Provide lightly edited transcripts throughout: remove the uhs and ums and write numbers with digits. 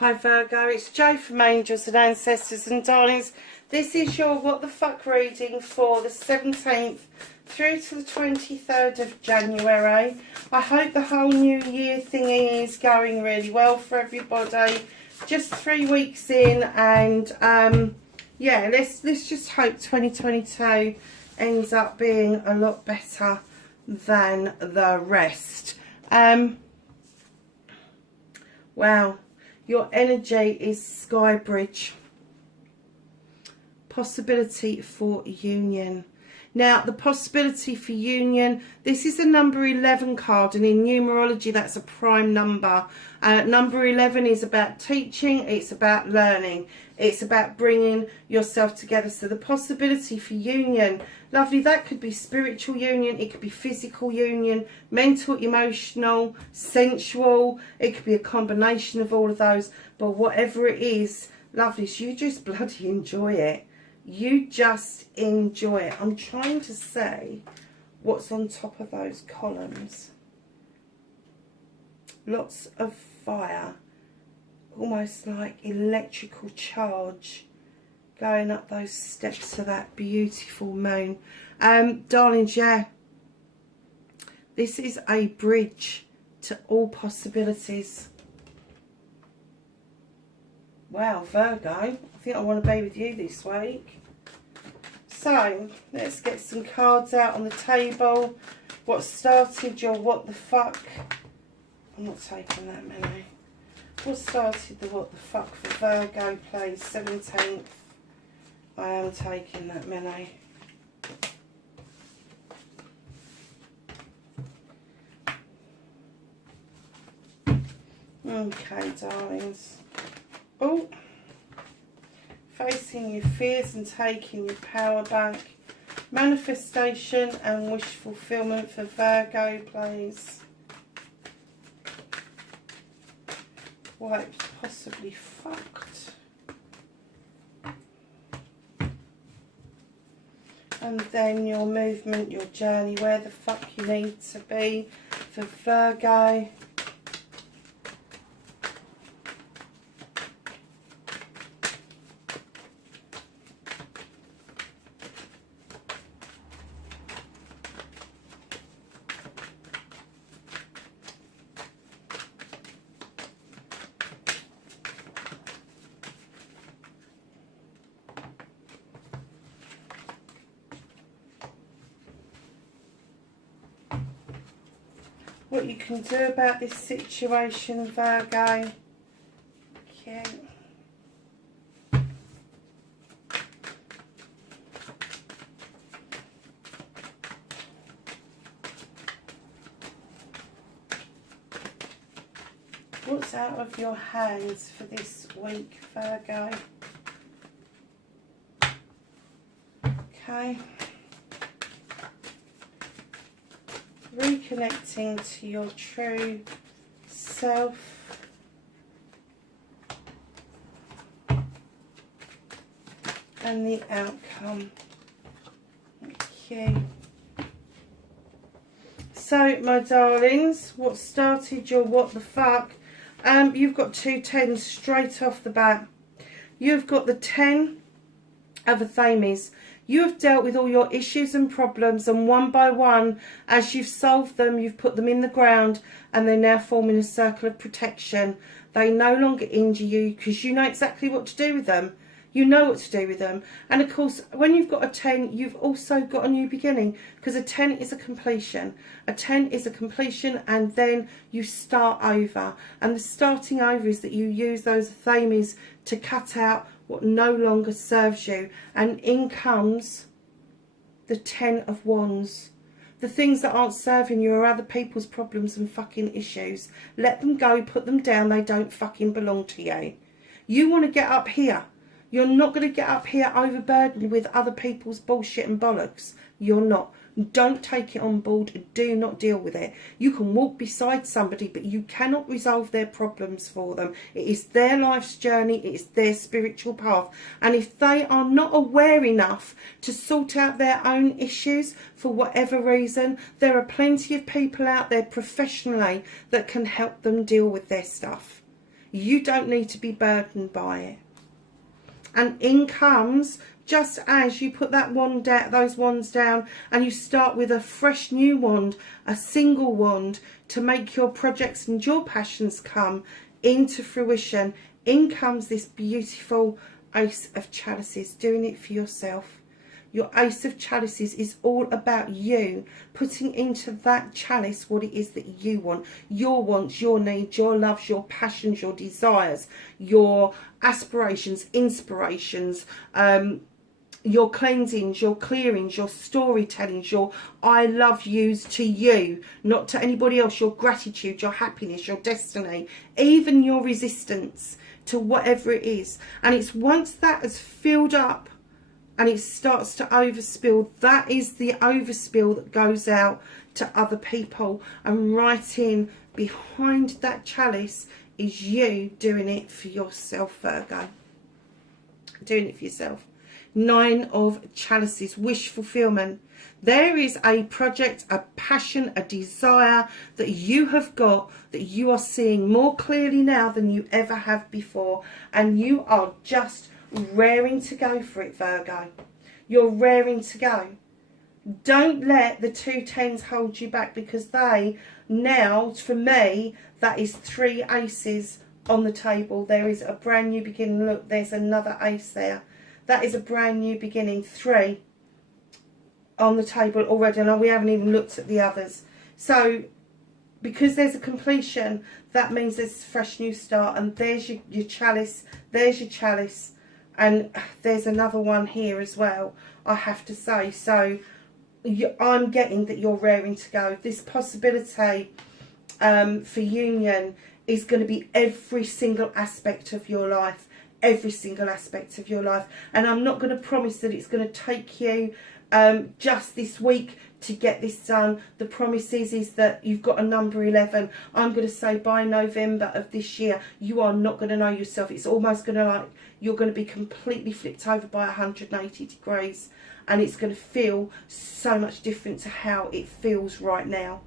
Hi Virgo, it's Jo from Angels and Ancestors and Darlings. This is your What the Fuck reading for the 17th through to the 23rd of January. I hope the whole new year thingy is going really well for everybody. Just 3 weeks in, and yeah, let's just hope 2022 ends up being a lot better than the rest. Well, your energy is Sky Bridge. Possibility for union. Now, the possibility for union, this is the number 11 card, and in numerology that's a prime number. Number 11 is about teaching, it's about learning, it's about bringing yourself together. So the possibility for union, lovely, that could be spiritual union, it could be physical union, mental, emotional, sensual, it could be a combination of all of those. But whatever it is, lovely, so you just bloody enjoy it. You just enjoy it. I'm trying to say what's on top of those columns. Lots of fire, almost like electrical charge going up those steps to that beautiful moon. Darlings, yeah, this is a bridge to all possibilities. Wow, Virgo, I think I want to be with you this week. So, let's get some cards out on the table. What started your what the fuck? I'm not taking that many. What started the what the fuck for Virgo, please? 17th. I am taking that many. Okay, darlings. Oh, facing your fears and taking your power back. Manifestation and wish fulfillment for Virgo, please. Why it's possibly fucked. And then your movement, your journey, where the fuck you need to be for Virgo. What you can do about this situation, Virgo. Okay. What's out of your hands for this week, Virgo? Okay. Reconnecting to your true self. And the outcome. Okay. So, my darlings, what started your what the fuck? You've got 2 tens straight off the bat. You've got the 10 of a Thames. You have dealt with all your issues and problems, and one by one, as you've solved them, you've put them in the ground, and they're now forming a circle of protection. They no longer injure you because you know exactly what to do with them. You know what to do with them. And of course, when you've got a 10, you've also got a new beginning, because a 10 is a completion. A 10 is a completion, and then you start over. And the starting over is that you use those Thames to cut out what no longer serves you. And in comes the 10 of Wands. The things that aren't serving you are other people's problems and fucking issues. Let them go, put them down, they don't fucking belong to you. You want to get up here. You're not going to get up here overburdened with other people's bullshit and bollocks. You're not. Don't take it on board. Do not deal with it. You can walk beside somebody, but you cannot resolve their problems for them. It is their life's journey. It is their spiritual path. And if they are not aware enough to sort out their own issues for whatever reason, there are plenty of people out there professionally that can help them deal with their stuff. You don't need to be burdened by it. And in comes, just as you put that wand down, those wands down, and you start with a fresh new wand, a single wand, to make your projects and your passions come into fruition. In comes this beautiful Ace of Chalices, doing it for yourself. Your Ace of Chalices is all about you putting into that chalice what it is that you want. Your wants, your needs, your loves, your passions, your desires, your aspirations, inspirations, your cleansings, your clearings, your storytellings, your I love yous to you, not to anybody else, your gratitude, your happiness, your destiny, even your resistance to whatever it is. And it's once that has filled up and it starts to overspill, that is the overspill that goes out to other people. And right in behind that chalice is you doing it for yourself, Virgo. Doing it for yourself. 9 of Chalices, wish fulfillment. There is a project, a passion, a desire that you have got, that you are seeing more clearly now than you ever have before. And you are just raring to go for it, Virgo. You're raring to go. Don't let the 2 tens hold you back, because they, now, for me, that is 3 aces on the table. There is a brand new beginning. Look, there's another ace there. That is a brand new beginning. 3 on the table already. And we haven't even looked at the others. So, because there's a completion, that means there's a fresh new start. And there's your chalice. There's your chalice. And there's another one here as well, I have to say. So I'm getting that you're raring to go. This possibility for union is going to be every single aspect of your life. Every single aspect of your life. And I'm not going to promise that it's going to take you just this week to get this done. The promise is that you've got a number 11. I'm going to say by November of this year, you are not going to know yourself. It's almost going to like, you're going to be completely flipped over by 180 degrees. And it's going to feel so much different to how it feels right now.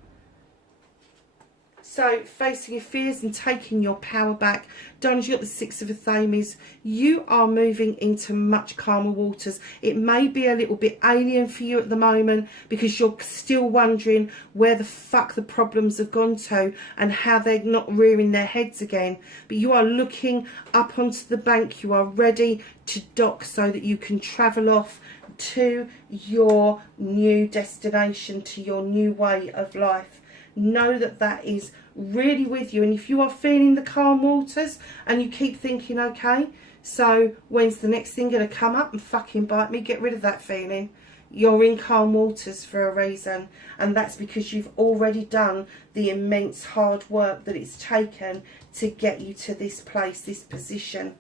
So, facing your fears and taking your power back. Donna's, you've got the 6 of Athames. You are moving into much calmer waters. It may be a little bit alien for you at the moment, because you're still wondering where the fuck the problems have gone to and how they're not rearing their heads again. But you are looking up onto the bank. You are ready to dock so that you can travel off to your new destination, to your new way of life. Know that that is really with you. And if you are feeling the calm waters and you keep thinking, okay, so when's the next thing going to come up and fucking bite me, get rid of that feeling. You're in calm waters for a reason, and that's because you've already done the immense hard work that it's taken to get you to this place, this position.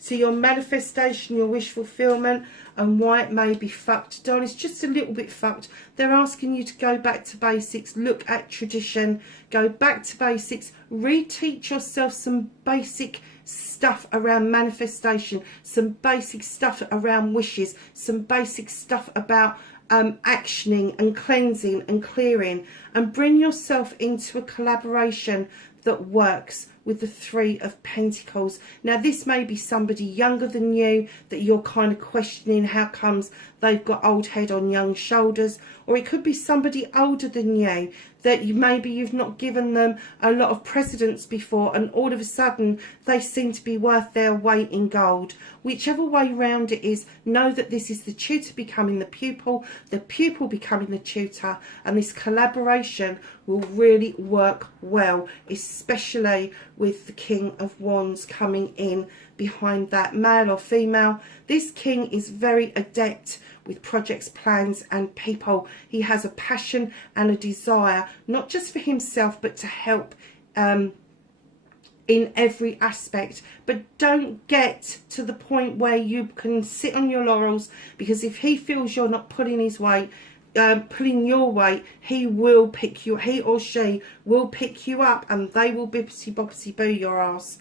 So your manifestation, your wish fulfillment, and why it may be fucked, darling, it's just a little bit fucked. They're asking you to go back to basics, look at tradition, go back to basics, reteach yourself some basic stuff around manifestation, some basic stuff around wishes, some basic stuff about actioning and cleansing and clearing, and bring yourself into a collaboration that works with the 3 of Pentacles. Now, this may be somebody younger than you that you're kind of questioning how comes they've got old head on young shoulders, or it could be somebody older than you that maybe you've not given them a lot of precedence before, and all of a sudden they seem to be worth their weight in gold. Whichever way round it is, know that this is the tutor becoming the pupil becoming the tutor, and this collaboration will really work well, especially with the King of Wands coming in behind that, male or female. This king is very adept with projects, plans and people. He has a passion and a desire, not just for himself, but to help in every aspect. But don't get to the point where you can sit on your laurels, because if he feels you're not pulling his weight, pulling your weight, he will pick you, he or she will pick you up, and they will bibbity bobbity boo your ass,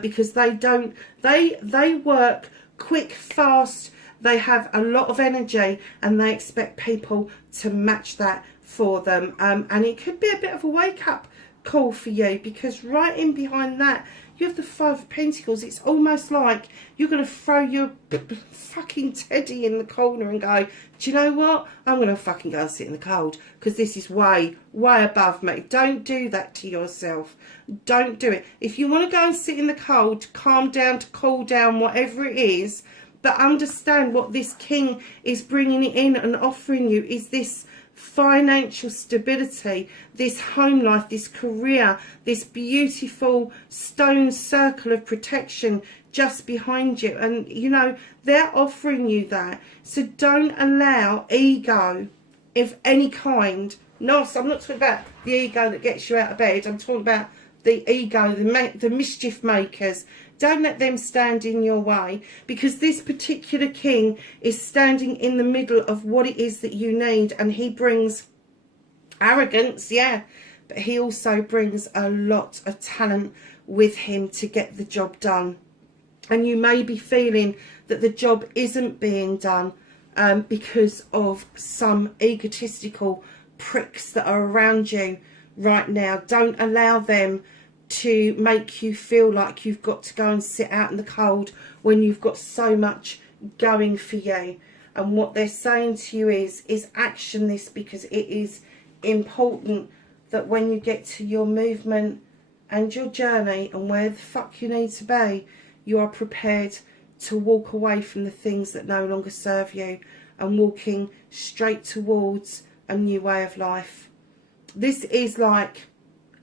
because they work quick, fast. They have a lot of energy, and they expect people to match that for them. And it could be a bit of a wake-up call for you, because right in behind that, you have the Five of Pentacles. It's almost like you're going to throw your fucking teddy in the corner and go, do you know what? I'm going to fucking go and sit in the cold, because this is way, way above me. Don't do that to yourself. Don't do it. If you want to go and sit in the cold, calm down, to cool down, whatever it is, but understand what this king is bringing in and offering you is this financial stability, this home life, this career, this beautiful stone circle of protection just behind you. And you know, they're offering you that. So don't allow ego of any kind. No, so I'm not talking about the ego that gets you out of bed. I'm talking about the ego, the mischief makers. Don't let them stand in your way, because this particular king is standing in the middle of what it is that you need, and he brings arrogance, yeah, but he also brings a lot of talent with him to get the job done. And you may be feeling that the job isn't being done because of some egotistical pricks that are around you right now. Don't allow them to make you feel like you've got to go and sit out in the cold when you've got so much going for you. And what they're saying to you is action this, because it is important that when you get to your movement and your journey and where the fuck you need to be, you are prepared to walk away from the things that no longer serve you and walking straight towards a new way of life. This is like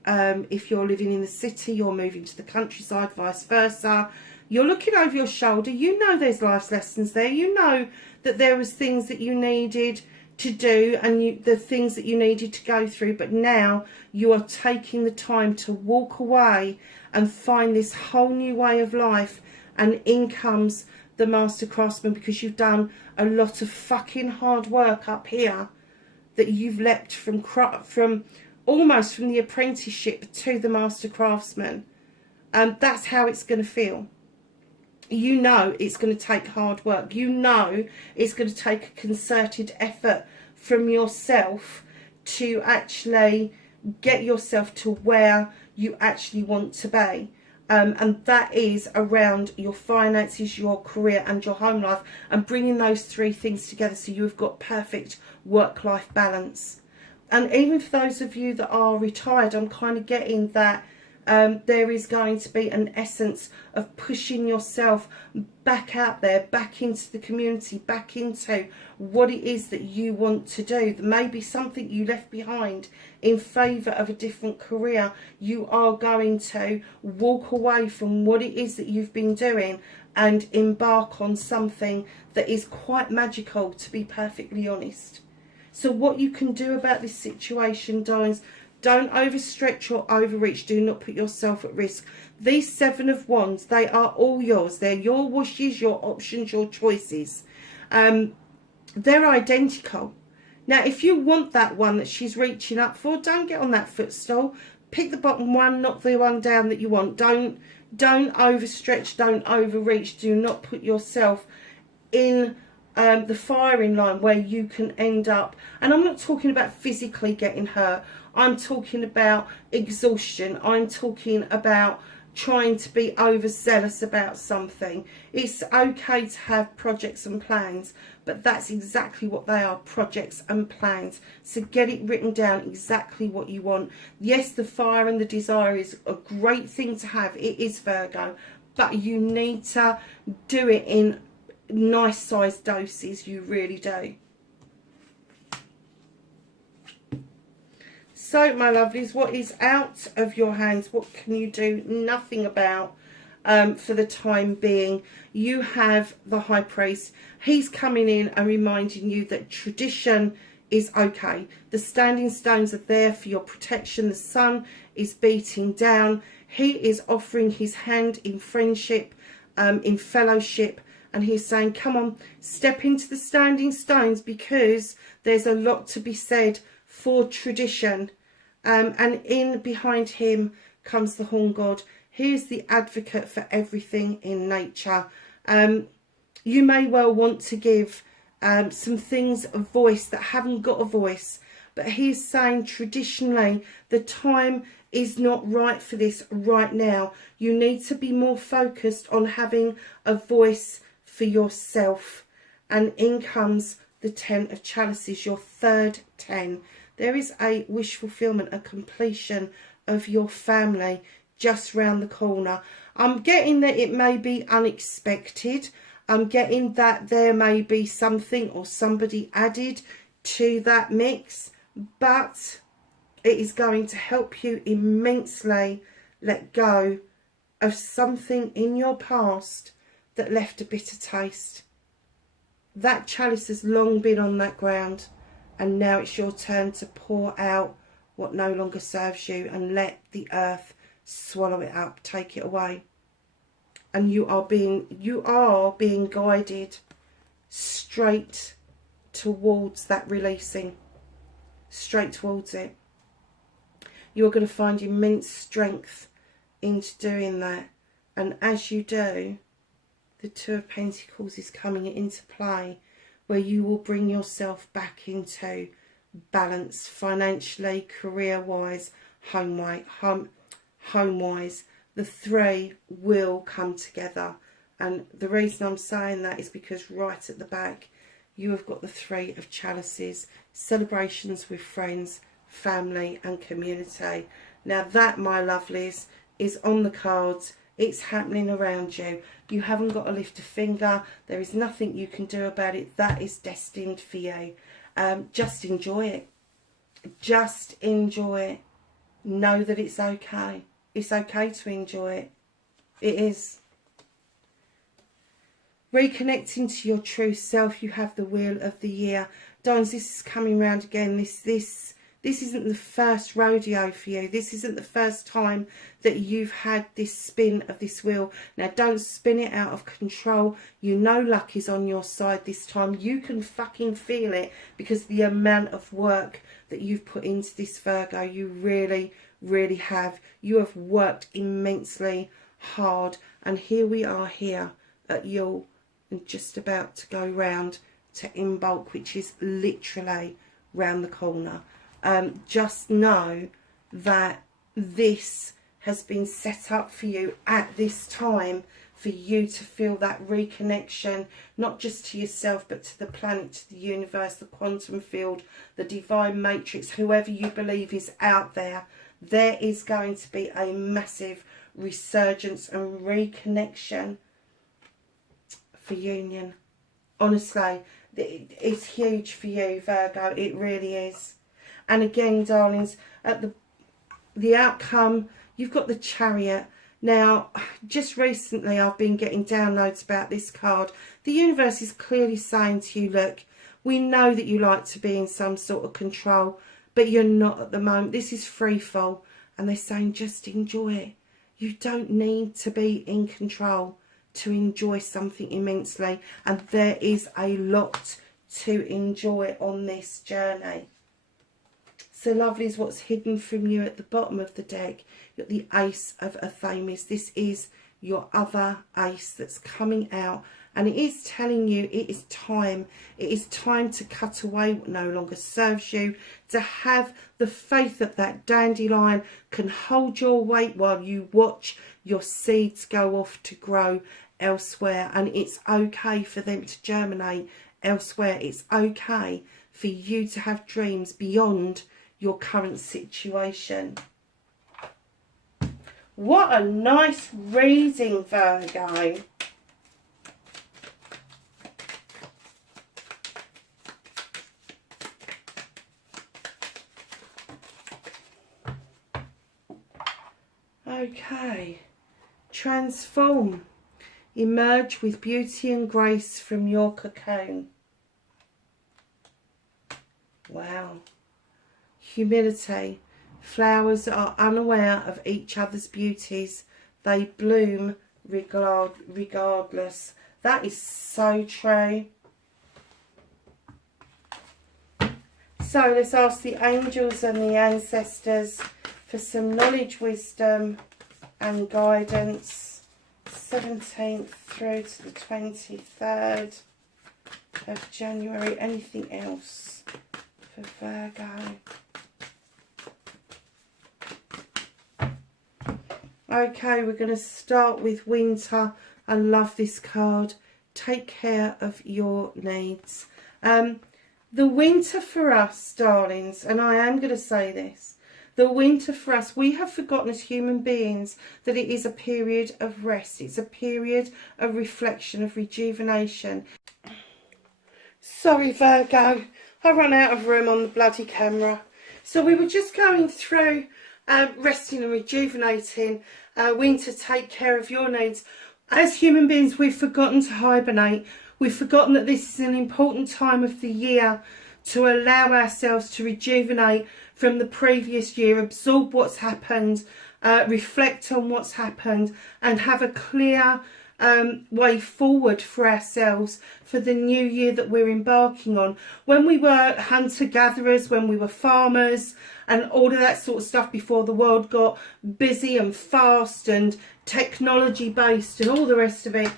if you're living in the city, you're moving to the countryside, vice versa. You're looking over your shoulder. You know there's life lessons there. You know that there was things that you needed to do and the things that you needed to go through. But now you are taking the time to walk away and find this whole new way of life. And in comes the Master Craftsman, because you've done a lot of fucking hard work up here that you've leapt from almost from the apprenticeship to the Master Craftsman. That's how it's going to feel. You know it's going to take hard work. You know it's going to take a concerted effort from yourself to actually get yourself to where you actually want to be. And that is around your finances, your career and your home life, and bringing those three things together so you've got perfect work-life balance. And even for those of you that are retired, I'm kind of getting that there is going to be an essence of pushing yourself back out there, back into the community, back into what it is that you want to do. Maybe something you left behind in favour of a different career. You are going to walk away from what it is that you've been doing and embark on something that is quite magical, to be perfectly honest. So what you can do about this situation, darlings, don't overstretch or overreach. Do not put yourself at risk. These Seven of Wands, they are all yours. They're your wishes, your options, your choices. They're identical. Now, if you want that one that she's reaching up for, don't get on that footstool. Pick the bottom one, not the one down that you want. Don't overstretch, don't overreach. Do not put yourself in the firing line where you can end up, and I'm not talking about physically getting hurt, I'm talking about exhaustion, I'm talking about trying to be overzealous about something. It's okay to have projects and plans, but that's exactly what they are, projects and plans. So get it written down, exactly what you want. Yes, the fire and the desire is a great thing to have, it is, Virgo, but you need to do it in nice sized doses. You really do. So my lovelies, what is out of your hands? What can you do nothing about for the time being? You have the High Priest. He's coming in and reminding you that tradition is okay. The standing stones are there for your protection. The sun is beating down. He is offering his hand in friendship, in fellowship. And he's saying, come on, step into the standing stones, because there's a lot to be said for tradition. And in behind him comes the Horn God. He is the advocate for everything in nature. You may well want to give some things a voice that haven't got a voice. But he's saying traditionally the time is not right for this right now. You need to be more focused on having a voice for yourself. And in comes the 10 of chalices, your third 10. There is a wish fulfillment, a completion of your family just round the corner. I'm getting that it may be unexpected. I'm getting that there may be something or somebody added to that mix, but it is going to help you immensely let go of something in your past that left a bitter taste. That chalice has long been on that ground, and now it's your turn to pour out what no longer serves you and let the earth swallow it up, take it away. And you are being guided straight towards that releasing, straight towards it. You're going to find immense strength into doing that, and as you do, the Two of Pentacles is coming into play, where you will bring yourself back into balance financially, career-wise, home-wise. The three will come together, and the reason I'm saying that is because right at the back you have got the Three of Chalices, celebrations with friends, family and community. Now that, my lovelies, is on the cards. It's happening around you. You haven't got to lift a finger. There is nothing you can do about it. That is destined for you. Just enjoy it. Just enjoy it. Know that it's okay. It's okay to enjoy it. It is. Reconnecting to your true self, you have the Wheel of the Year. Darlings, this is coming round again. This isn't the first rodeo for you. This isn't the first time that you've had this spin of this wheel. Now, don't spin it out of control. You know luck is on your side this time. You can fucking feel it, because the amount of work that you've put into this, Virgo, you really, really have. You have worked immensely hard. And here we are here at Yule, and just about to go round to Imbolc, which is literally round the corner. Just know that this has been set up for you at this time, for you to feel that reconnection, not just to yourself, but to the planet, to the universe, the quantum field, the divine matrix, whoever you believe is out there. There is going to be a massive resurgence and reconnection for union. Honestly, it's huge for you, Virgo. It really is. And again, darlings, at the outcome, you've got the Chariot. Now, just recently I've been getting downloads about this card. The universe is clearly saying to you, look, we know that you like to be in some sort of control, but you're not at the moment. This is free fall. And they're saying, just enjoy it. You don't need to be in control to enjoy something immensely. And there is a lot to enjoy on this journey. So, lovelies, what's hidden from you at the bottom of the deck? You've got the Ace of Athames. This is your other ace that's coming out, and it is telling you it is time. It is time to cut away what no longer serves you, to have the faith that that dandelion can hold your weight while you watch your seeds go off to grow elsewhere. And it's okay for them to germinate elsewhere. It's okay for you to have dreams beyond your current situation. What a nice reading, Virgo. Okay. Transform. Emerge with beauty and grace from your cocoon. Wow. Humility. Flowers are unaware of each other's beauties. They bloom regardless. That is so true. So let's ask the angels and the ancestors for some knowledge, wisdom and guidance. 17th through to the 23rd of January. Anything else for Virgo? Okay, we're going to start with winter. I love this card. Take care of your needs. The winter for us, darlings, and I am going to say this, the winter for us, we have forgotten as human beings that it is a period of rest. It's a period of reflection, of rejuvenation. Sorry, Virgo, I run out of room on the bloody camera. So we were just going through resting and rejuvenating. Winter, take care of your needs. As human beings, we've forgotten to hibernate. We've forgotten that this is an important time of the year to allow ourselves to rejuvenate from the previous year, absorb what's happened, reflect on what's happened, and have a clear way forward for ourselves for the new year that we're embarking on. When we were hunter-gatherers, when we were farmers and all of that sort of stuff, before the world got busy and fast and technology based and all the rest of it,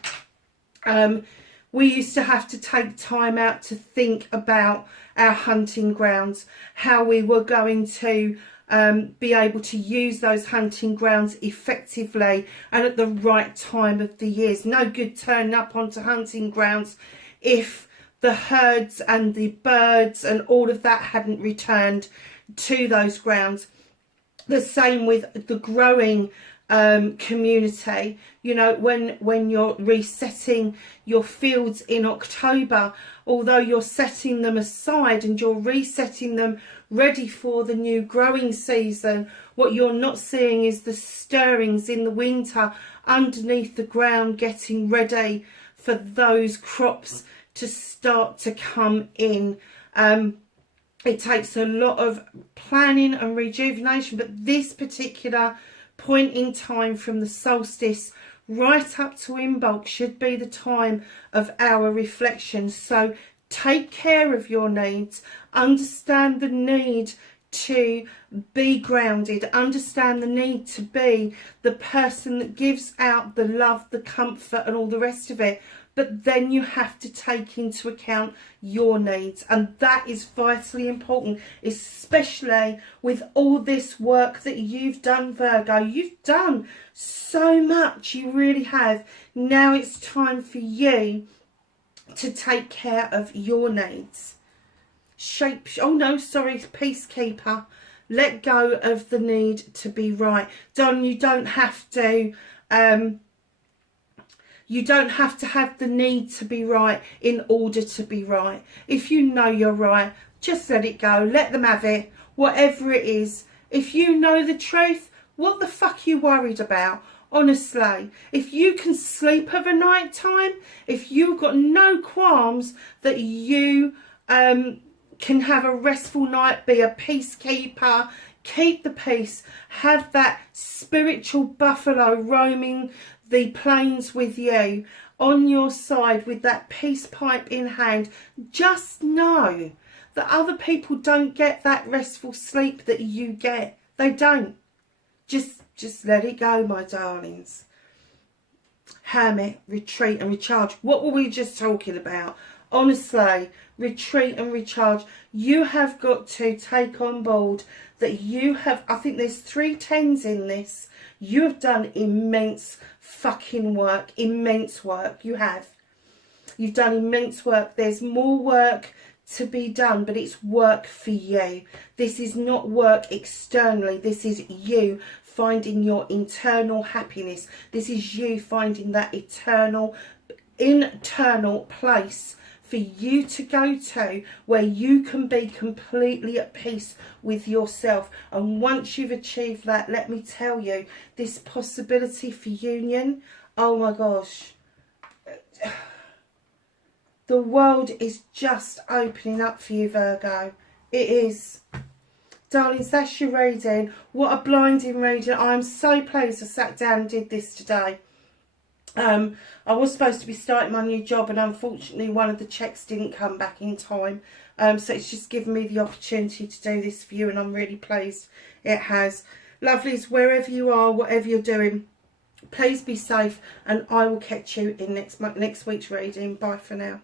we used to have to take time out to think about our hunting grounds, how we were going to be able to use those hunting grounds effectively and at the right time of the years. No good turning up onto hunting grounds if the herds and the birds and all of that hadn't returned to those grounds. The same with the growing community. You know, when you're resetting your fields in October, although you're setting them aside and you're resetting them ready for the new growing season, what you're not seeing is the stirrings in the winter underneath the ground, getting ready for those crops to start to come in. It takes a lot of planning and rejuvenation, but this particular point in time from the solstice right up to Imbolc should be the time of our reflection. So take care of your needs, understand the need to be grounded, understand the need to be the person that gives out the love, the comfort and all the rest of it. But then you have to take into account your needs, and that is vitally important, especially with all this work that you've done, Virgo. You've done so much, you really have. Now it's time for you to take care of your needs. Peacekeeper. Let go of the need to be right. Darling, you don't have to have the need to be right in order to be right. If you know you're right, just let it go. Let them have it, whatever it is. If you know the truth, what the fuck are you worried about? Honestly, if you can sleep of a night time, if you've got no qualms that you can have a restful night, be a peacekeeper, keep the peace, have that spiritual buffalo roaming the plains with you, on your side with that peace pipe in hand, just know that other people don't get that restful sleep that you get. They don't. Just let it go, my darlings. Hermit, retreat and recharge. What were we just talking about? Honestly, retreat and recharge. You have got to take on board that you have, I think there's 3 10s in this. You have done immense fucking work. Immense work. You have. You've done immense work. There's more work to be done, but it's work for you. This is not work externally. This is you finding your internal happiness. This is you finding that internal place for you to go to where you can be completely at peace with yourself. And once you've achieved that, let me tell you, this possibility for union, oh my gosh, the world is just opening up for you, Virgo. It is. Darlings, that's your reading. What a blinding reading. I'm so pleased I sat down and did this today. I was supposed to be starting my new job, and unfortunately one of the checks didn't come back in time. So it's just given me the opportunity to do this for you, and I'm really pleased it has. Lovelies, wherever you are, whatever you're doing, please be safe, and I will catch you in next week's reading. Bye for now.